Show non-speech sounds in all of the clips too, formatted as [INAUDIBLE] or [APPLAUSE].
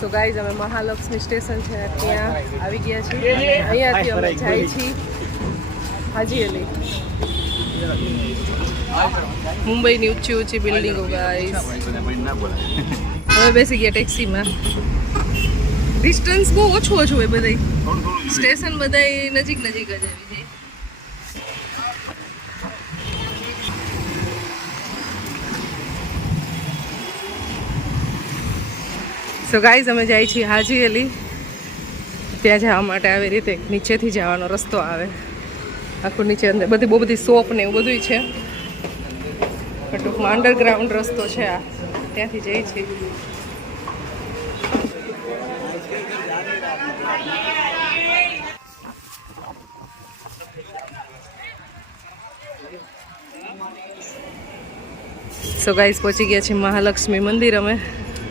So guys અમે Mahalakshmi station છે, ત્યાં આવી ગયા છીએ. અહીંયાથી અમે જાય છીએ. હાજી અલી. મુંબઈની ઊંચી ઊંચી બિલ્ડિંગો ગાઈઝ હવે બેસી ગયા ટેક્સીમાં. ડિસ્ટન્સ બહુ ઓછું ઓછું હોય બધાય. સ્ટેશન બધાય નજીક નજીક જ આવી સો ગાઈઝ અમે જાય છીએ હાજી અલી ત્યાં જવા માટે આવી રીતે નીચેથી જવાનો રસ્તો આવે. આખું નીચે અંદર બધી, બહુ બધી શોપ ને એવું બધું છે. પણ ટૂંકમાં અંડરગ્રાઉન્ડ રસ્તો છે આ. ત્યાંથી જઈ છીએ. સો ગાઈસ પહોંચી ગયા છે મહાલક્ષ્મી મંદિર અમે.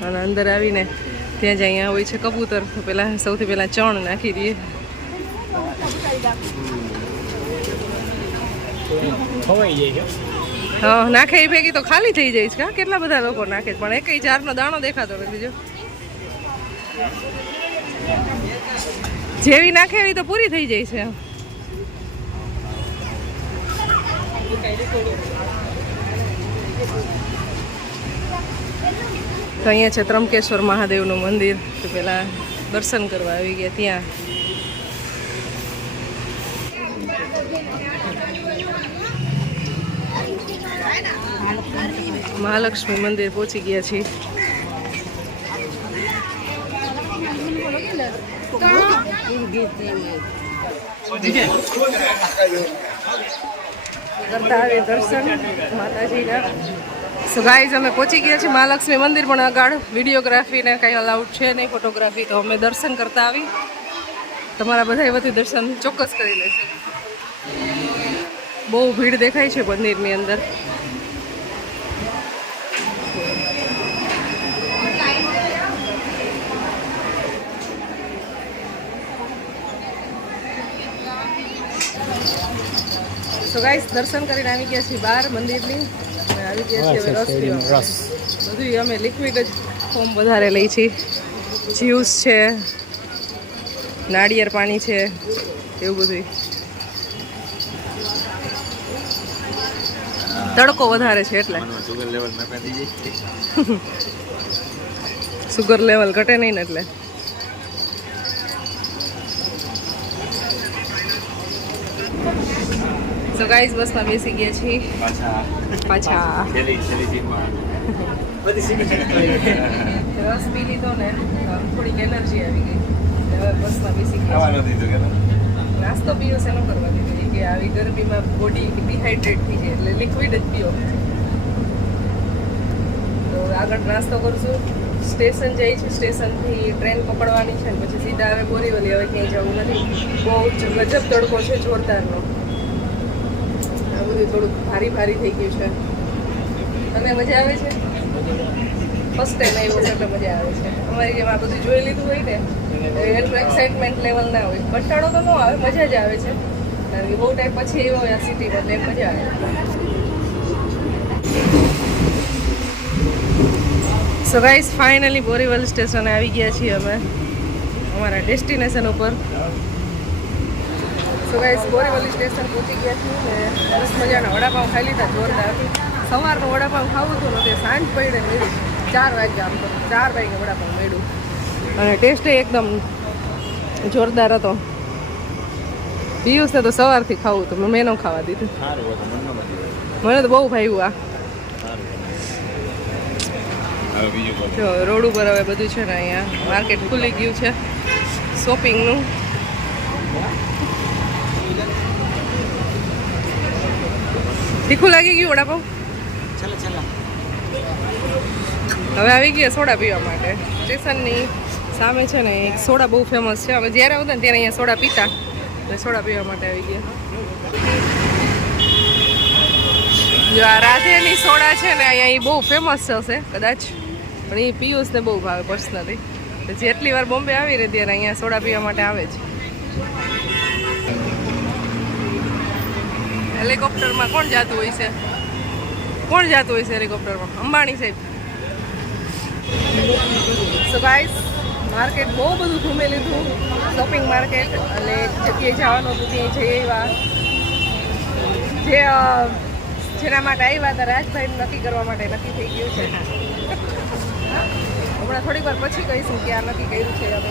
અને અંદર આવીને ત્યાં જ અહીંયા હોય છે કબૂતર. તો પહેલાં સૌથી પહેલાં ચણ નાખી દઈએ. હા નાખે એ ભેગી તો ખાલી થઈ જાય છે. કેટલા બધા લોકો નાખે છે? પણ એકય ચારનો દાણો દેખાતો નથી બીજો? જેવી નાખે એવી તો પૂરી થઈ જાય છે. તો અહીંયા છે ત્રંબકેશ્વર મહાદેવનું મંદિર. તો પહેલાં દર્શન કરવા આવી ગયા ત્યાં. મહાલક્ષ્મી મંદિર પહોંચી ગયા છીએ. કરતા આવે દર્શન માતાજીના. સો ગાઈઝ અમે પહોંચી ગયા છીએ મહાલક્ષ્મી મંદિર, પણ આગળ વિડીયોગ્રાફી ને કંઈ અલાઉડ છે નહીં ફોટોગ્રાફી તો અમે દર્શન કરતા આવી. તમારા બધા વતી દર્શન ચોક્કસ કરી લેશે બહુ ભીડ દેખાય છે મંદિરની અંદર. તો ગાઈસ દર્શન કરીને આવી ગયા છીએ બહાર મંદિરની. આવી ગયા છીએ હવે રસ બધું અમે લિક્વિડ જ ફોર્મ વધારે લઈ છીએ. જ્યુસ છે નાળિયેર પાણી છે એવું બધું તડકો વધારે છે એટલે. [LAUGHS] સુગર લેવલ ઘટે નહીં ને એટલે. સો ગાઈઝ બસમાં બેસી ગયા છીએ. પાછા. રસ પી લીધો ને આમ થોડીક એનર્જી આવી ગઈ. હવે બસમાં બેસી ગયા નાસ્તો પીવો શેનો કરવા દીધો. કે આવી ગરમીમાં બોડી ડિહાઇડ્રેટ થઈ જાય એટલે લિક્વિડ જ પીઓ તો આગળ નાસ્તો કરશું. સ્ટેશન જઈ છે સ્ટેશનથી ટ્રેન પકડવાની છે ને પછી સીધા હવે બોરીવલી હવે ક્યાંય જવું નથી. બહુ જ ગજબ તડકો છે જોરદારનો. આ બધું થોડુંક ભારી ભારી થઈ ગયું છે. તમને મજા આવે છે? ફર્સ્ટ ટાઈમ આવ્યો છે એટલે મજા આવે છે. અમારી જેમ આ બધું જોઈ લીધું હોય ને એટલું એક્સાઇટમેન્ટ લેવલ ના હોય. કંટાળો તો ન આવે, મજા જ આવે છે. કારણ કે બહુ ટાઈમ પછી એવો આ સિટીમાં એટલે મજા આવે. So guys finally Borivali station આવી ગયા છીએ અમે. અમારા ડેસ્ટિનેશન ઉપર. સો ગાઈસ બોરીવલી સ્ટેશન પહોંચી ગયા છીએ ને સરસ મજાના વડાપાઉં ખાઈ લીધા જોરદાર. સવારનું વડાપાઉં ખાવું હતું ને તે સાંજ પડે મળ્યું. ચાર વાગ્યા આમ તો ચાર વાગે વડાપાઉં મળ્યું. અને ટેસ્ટ એકદમ જોરદાર હતો. પિયુષને તો સવારથી ખાવું હતું મેં ન ખાવા દીધું. મને તો બહુ ભાવ્યું આ. જો રોડ ઉપર હવે બધું છે ને અહીંયા. માર્કેટ ખુલી ગયું છે. શોપિંગનું તીખું લાગી ગયું વડાપાઉં? હવે આવી ગયા સોડા પીવા માટે. સ્ટેશનની સામે છે ને એક સોડા બહુ ફેમસ છે. હવે જ્યારે આવતા ને ત્યારે અહીંયા સોડા પીતા. એટલે સોડા પીવા માટે આવી ગયા. જો આ રાધેની સોડા છે ને અહીંયા એ બહુ ફેમસ હશે કદાચ. પણ એ પિયુષને બહુ ભાવે પર્સનલી જેટલી વાર બોમ્બે આવી ને ત્યારે અહીંયા સોડા પીવા માટે આવે છે હેલિકોપ્ટરમાં કોણ જાતું હોય છે? કોણ જાતું હોય છે હેલિકોપ્ટરમાં? અંબાણી સાહેબ. સો ગાઈસ માર્કેટ બહુ બધું ઘૂમી લીધું. શોપિંગ માર્કેટ અને જગ્યાએ જવાનું હતું ત્યાં જઈ આવ્યા. જે જેના માટે આવ્યા હતા રાજભાઈ નક્કી કરવા માટે નક્કી થઈ ગયું છે. હમણાં થોડીક વાર પછી કહીશું કે આ નક્કી કર્યું છે અમે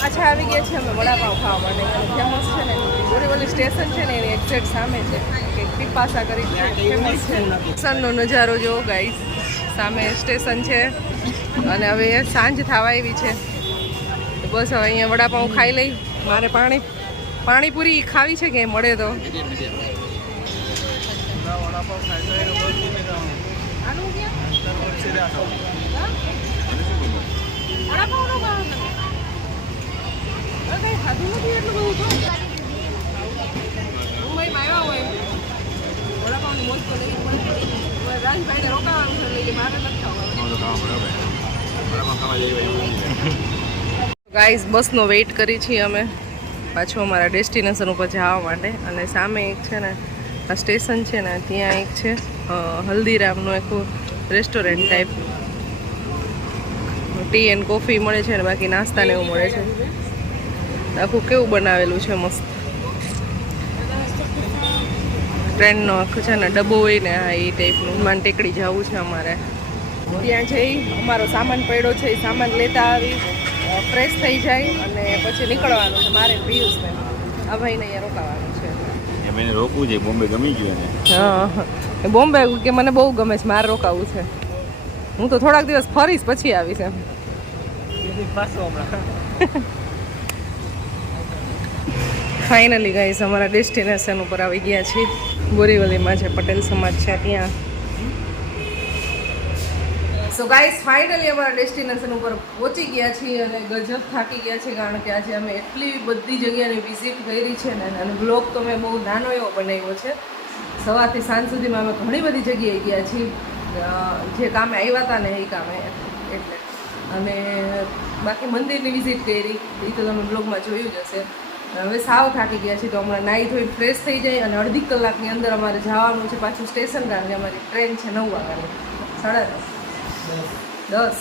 પાછા આવી ગયા છે અમે વડાપાઉં ખાવા માટે. ફેમસ છે ને બોરીવલી સ્ટેશન છે ને એની એક્ઝેક્ટ સામે છે. કે પીપાસા કરી ફેમસ છે. સ્ટેશનનો નજારો જો ગાઈસ સામે સ્ટેશન છે. અને હવે સાંજ થવા આવી છે. બસ હવે અહીંયા વડાપાઉં ખાઈ લઈ. મારે પાણી પાણીપુરી ખાવી છે કે મળે તો? આનું ક્યાં? વડાપાઉંનો ગાઈઝ બસનો વેઇટ કરી છીએ અમે. પાછું અમારા ડેસ્ટિનેશન ઉપર જવા માટે. અને સામે એક છે ને, આ સ્ટેશન છે ને, ત્યાં એક છે હલ્દીરામનું એક restaurant type tea and coffee મળે છે ને બાકી નાસ્તા ને એવું મળે છે. આખું કેવું બનાવેલું છે મસ્ત. ટ્રેનનો આખું છે ને ડબ્બો હોય ને હા એ ટાઈપનું માન ટેકડી જવું છે અમારે. ત્યાં જઈ અમારો સામાન પડ્યો છે એ સામાન લેતા આવી ફ્રેશ થઈ જાય અને પછી નીકળવાનું છે. મારે પિયુષને આ ભાઈને અહીંયા રોકાવાનું છે. રોકવું છે બોમ્બે ગમી ગયું એને. હા બોમ્બે કે મને બહુ ગમે છે મારે રોકાવું છે. હું તો થોડાક દિવસ ફરીશ પછી આવીશ એમ. ફાઇનલી ગાઈઝ અમારા ડેસ્ટિનેશન ઉપર આવી ગયા છીએ. બોરીવલીમાં છે પટેલ સમાજ છે ત્યાં. સો ગાઈઝ ફાઇનલી અમારા ડેસ્ટિનેશન ઉપર પહોંચી ગયા છીએ અને ગજબ થાકી ગયા છે કારણ કે આજે અમે એટલી બધી જગ્યાની વિઝિટ કરી છે ને, અને બ્લોગ તો મેં બહુ નાનો એવો બનાવ્યો છે. સવારથી સાંજ સુધીમાં અમે ઘણી બધી જગ્યાએ ગયા છીએ. જે કામે આવ્યા હતા ને એ કામે. અને બાકી મંદિરની વિઝિટ કરી. એ તો તમે બ્લોગમાં જોયું જ હશે. હવે સાવ થાકી ગયા છીએ તો હમણાં નાહી ધોઈ ફ્રેશ થઈ જાય અને અડધી કલાકની અંદર અમારે જવાનું છે પાછું સ્ટેશન કારણ કે અમારી ટ્રેન છે નવ વાગ્યાની સાડા દસ. દસ.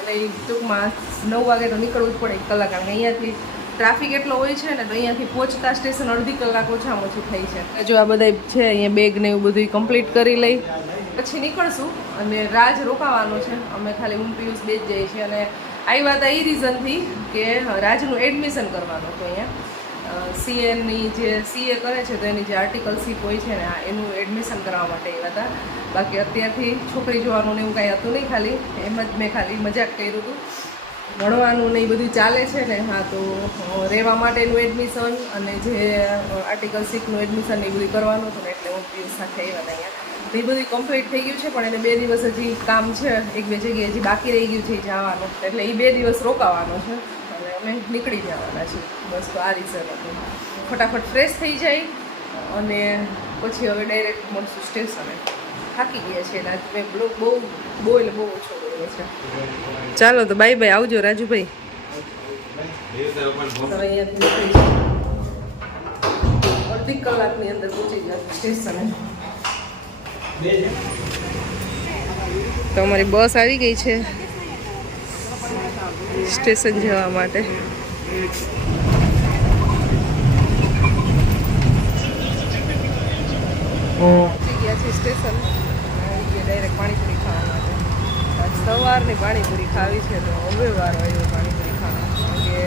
એટલે એ ટૂંકમાં નવ વાગે તો નીકળવું જ પડે એક કલાક. કારણ કે અહીંયાથી ટ્રાફિક એટલો હોય છે ને તો અહીંયાથી પહોંચતા સ્ટેશન અડધી કલાક ઓછામાં ઓછું થઈ છે જો આ બધા છે, અહીંયા બેગ ને એવું બધું કમ્પ્લીટ કરી લઈ. પછી નીકળશું અને રાજ રોકાવાનો છે. અમે ખાલી હું પિયુષ બે જ જઈએ છીએ અને આવ્યા વાત એ રીઝનથી કે રાજનું એડમિશન કરવાનું હતું અહીંયા. સીએની જે સીએ કરે છે તો એની જે આર્ટિકલશીપ હોય છે ને એનું એડમિશન કરવા માટે આવ્યા હતા. બાકી અત્યારથી છોકરી જોવાનું ને એવું કાંઈ હતું નહીં ખાલી. એમ જ મેં ખાલી મજાક કર્યું હતું. ભણવાનું ને એ બધું ચાલે છે ને, હા, તો રહેવા માટેનું એડમિશન અને જે આર્ટિકલશીપનું એડમિશન એ બધું કરવાનું હતું ને, એટલે હું પિયુષ સાથે આવ્યા હતા અહીંયા. એ બધું કમ્પ્લીટ થઈ ગયું છે પણ એને બે દિવસ હજી કામ છે એક બે જગ્યાએ હજી બાકી રહી ગયું છે જવાનું. એટલે એ બે દિવસ રોકાવાનો છે અને અમે નીકળી જવાના છીએ. બસ તો આ રીઝન હતું. ફટાફટ ફ્રેશ થઈ જાય અને પછી હવે ડાયરેક્ટ મળશું સ્ટેશને થાકી ગયા છે અને આજ મેં બ્લોગ બહુ બહુ એટલે બહુ ઓછો કર્યો છે. ચાલો તો બાય બાય આવજો રાજુભાઈ. અડધી કલાકની અંદર પહોંચી ગયા સ્ટેશને તો અમારી બસ આવી ગઈ છે સ્ટેશન જવા માટે. ગયા છે સ્ટેશન. ડાયરેક્ટ પાણીપુરી ખાવા માટે સવારની પાણીપુરી ખાવી છે તો હવે વાર આવ્યો પાણીપુરી ખાવા કે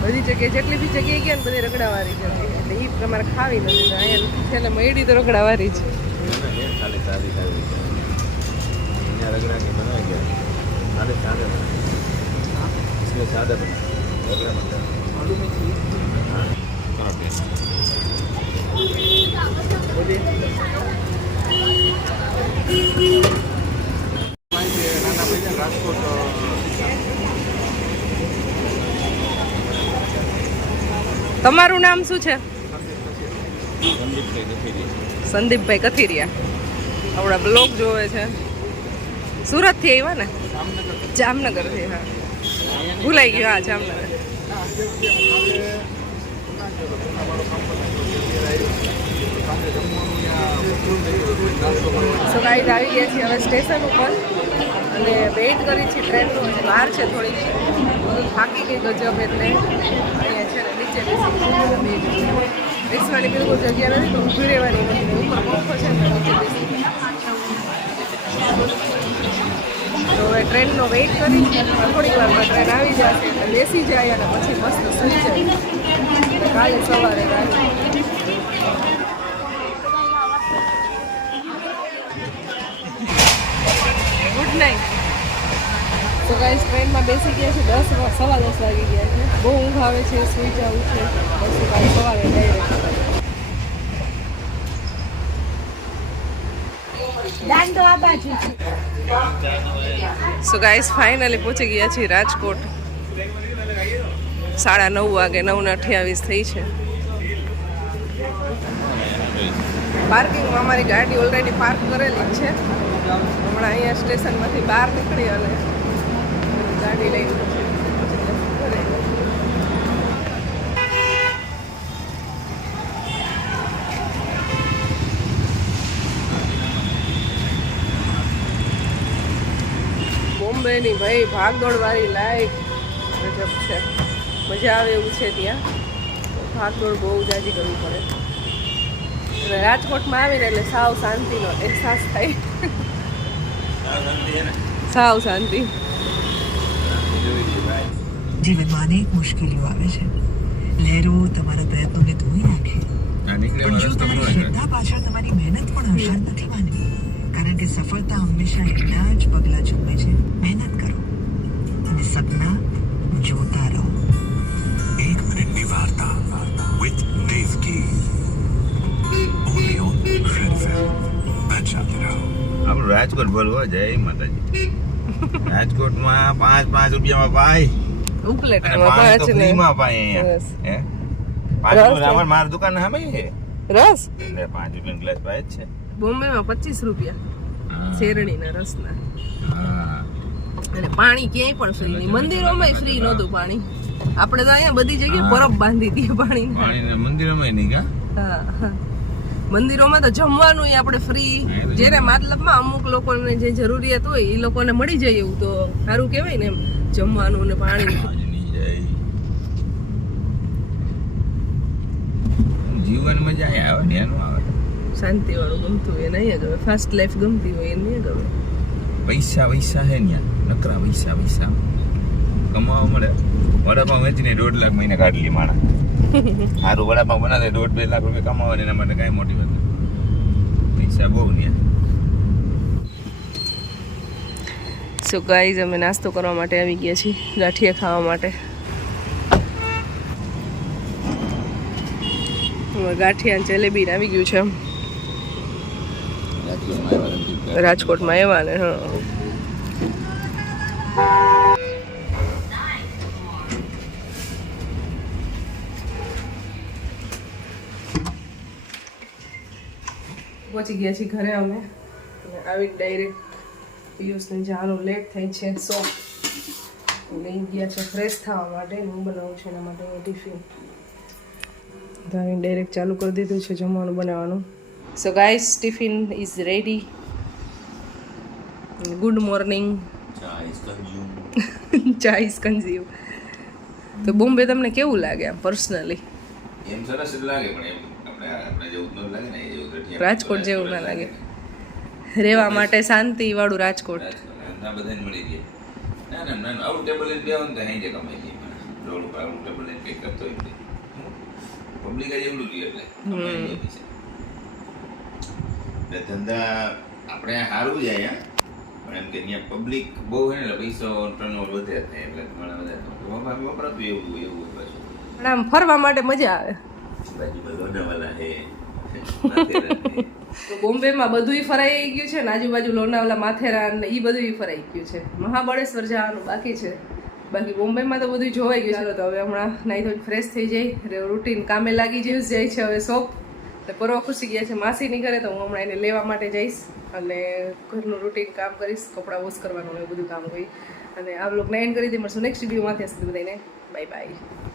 બધી જગ્યાએ જેટલી બી જગ્યાએ ગયા ને બધી રગડાવાળી જ એટલે એ પ્રમાણે ખાવી નથી અહીંયા છેલ્લે મળી તો રગડાવાળી છે ખાલી સાદી સાદી અહીંયા રગડા के बनाया गया सादे सादे बना इसमें सादा बना रगड़ा बनता हाँ कहाँ पे તમારું નામ શું છે સંદીપ કઈ નથી રહી સંદીપભાઈ કથિરિયા આપણા બ્લોગ જોવે છે. સુરતથી આવ્યા ને? જામનગરથી, હા. ભૂલાઈ ગયો હા જામનગર. સો ગાઈડ આવી ગયા છીએ હવે સ્ટેશન ઉપર. અને વેઇટ કરી છે ટ્રેનનું બહાર છે થોડીક થાકી ગઈ ગજબ એટલે. અહીંયા છે ને નીચે બેસી બેસવાની બિલકુલ જગ્યા નથી, તો ઊભી રહેવાની ઉપર પંખો છે તો હવે ટ્રેનનો વેઇટ કરી થોડીક વારમાં ટ્રેન આવી જશે એટલે બેસી જાય અને પછી મસ્ત સુઈ જાય. કાલે સવારે ગુડ. નાઇટ તો ગાઈસ ટ્રેનમાં બેસી ગયા છે. દસ સવા દસ વાગી ગયા છે. બહુ ઊંઘ આવે છે, સુઈ જવું છે. પછી કાલે સવારે ડાયરેક્ટ સો ગાઈસ ફાઇનલી પહોંચી ગયા છીએ રાજકોટ. સાડા નવ વાગે, નવ ને અઠ્યાવીસ થઈ છે. પાર્કિંગમાં અમારી ગાડી ઓલરેડી પાર્ક કરેલી છે. હમણાં અહીંયા સ્ટેશનમાંથી બહાર નીકળી અને ગાડી લઈને ઘરે. બોમ્બેની ભાઈ ભાગદોડવાળી લાઈફ ગજબ છે. મજા આવે એવું છે ત્યાં. ભાગદોડ બહુ જાજી કરવી પડે. અને રાજકોટમાં આવીને એટલે સાવ શાંતિનો અહેસાસ થાય. સાવ શાંતિ. જીવનમાં અનેક મુશ્કેલીઓ આવે છે. લહેરો તમારા પ્રયત્નોને ધોઈ નાખે. પણ જો તમારી શ્રદ્ધા પાછળ તમારી મહેનત પણ હશે નથી માનવી. કારણ કે સફળતા હંમેશા એટલા જ પગલા ચૂમે છે. મહેનત કરો અને સપના જોતા રહો. એક મિનિટની વાર્તા વિથ દેવકી FM. રહો. આપણું રાજકોટ બોલવો જય માતાજી. રાજકોટમાં પાંચ પાંચ રૂપિયામાં પાય. અને પાંચ તો ફ્રીમાં પાય અહીંયા. પાંચ રૂપિયા ને? મારી દુકાન સામે છે. રસ? એટલે પાંચ રૂપિયાનો ગ્લાસ પાય જ છે. બોમ્બેમાં પચીસ રૂપિયા શેરણીના રસના. અને પાણી ક્યાંય પણ ફ્રી નહીં. મંદિરોમાં ફ્રી નહોતું પાણી. આપણે તો અહીંયા બધી જગ્યાએ બરફ બાંધી હતી પાણી મંદિરોમાં નહીં હા. મંદિરોમાં તો જમવાનું આપણે ફ્રી જેને મતલબમાં અમુક લોકોને જે જરૂરિયાત હોય એ લોકોને મળી જાય એવું તો સારું કહેવાય ને એમ. જમવાનું ને પાણી. જીવન મજા આવે ધ્યાન આવે. શાંતિ વાળું ગમતું હોય એને અહીંયા ગમે. ફાસ્ટ લાઈફ ગમતી હોય એને અહીંયા ગમે. પૈસા પૈસા હે ને નકરા પૈસા પૈસા કમાવા મળે. વડાપાવ વેચીને દોઢ લાખ મહિને કાઢી લે માણા સારું [LAUGHS] વડાપાવ બનાવે દોઢ બે લાખ રૂપિયા કમાવા એના માટે કાંઈ મોટી વાત. પૈસા બહુ ને સો ગાઈઝ અમે નાસ્તો કરવા માટે આવી ગયા છીએ ગાંઠિયા ખાવા માટે. ગાંઠિયા જલેબી આવી ગયું છે. રાજકોટમાં એવા ને હા. પહોંચી ગયા છીએ ઘરે અમે. અને આવી ડાયરેક્ટ પિયુષને જવાનું લેટ થઈ છે સો. લઈ ગયા છે ફ્રેશ થવા માટે. હું બનાવું છું એના માટે હું ટિફિન ધારીને ડાયરેક્ટ ચાલુ કરી દીધું છે જમવાનું બનાવવાનું. So guys tiffin is ready good morning chai is consume તો બોમ્બે તમને કેવું લાગે આમ પર્સનલી એમ સરસ જ લાગે પણ એમ આપણે આપણે જેવું ન લાગે ને એ રાજકોટ જેવું ના લાગે. રહેવા માટે શાંતિ વાળું રાજકોટ ના બધાને મળી રહે ના ના ના આવું ટેબલ લઈને બેહો તો અહીં જ કમાઈ જાય રોડ ઉપર આવું ટેબલ લઈને પેક કરતો પબ્લિક જ એવડું જોઈએ એટલે. એટલે ધંધા આપણે સારું જાય પણ એમ કે અહીંયા પબ્લિક બહુ ને એટલે પૈસો ટર્નઓવર વધે થાય એટલે ઘણા બધા વપરાતું એવું એવું હોય પાછું. પણ આમ ફરવા માટે મજા આવે. બાજુમાં લોનાવાલા હે હે. [LAUGHS] તો બોમ્બેમાં બધુંય ફરાઈ ગયું છે ને આજુબાજુ લોનાવાલા માથેરાન ને એ બધુંય ફરાઈ ગયું છે. મહાબળેશ્વર જવાનું બાકી છે. બાકી બોમ્બેમાં તો બધું જોવાઈ ગયું ચાલો તો હવે હમણાં નાઈ તો ફ્રેશ થઈ જાય રૂટીન કામે લાગી જેવું જાય છે હવે શોપ એટલે પરવા ખુશી ગયા છે. માસીની ઘરે તો હું હમણાં એને લેવા માટે જઈશ અને ઘરનું રૂટીન કામ કરીશ, કપડાં વોશ કરવાનું એવું બધું કામ હોય. અને આ લોકો નાઇન કરી દે મળશું નેક્સ્ટ વિડીયોમાંથી હશે બધાને બાય બાય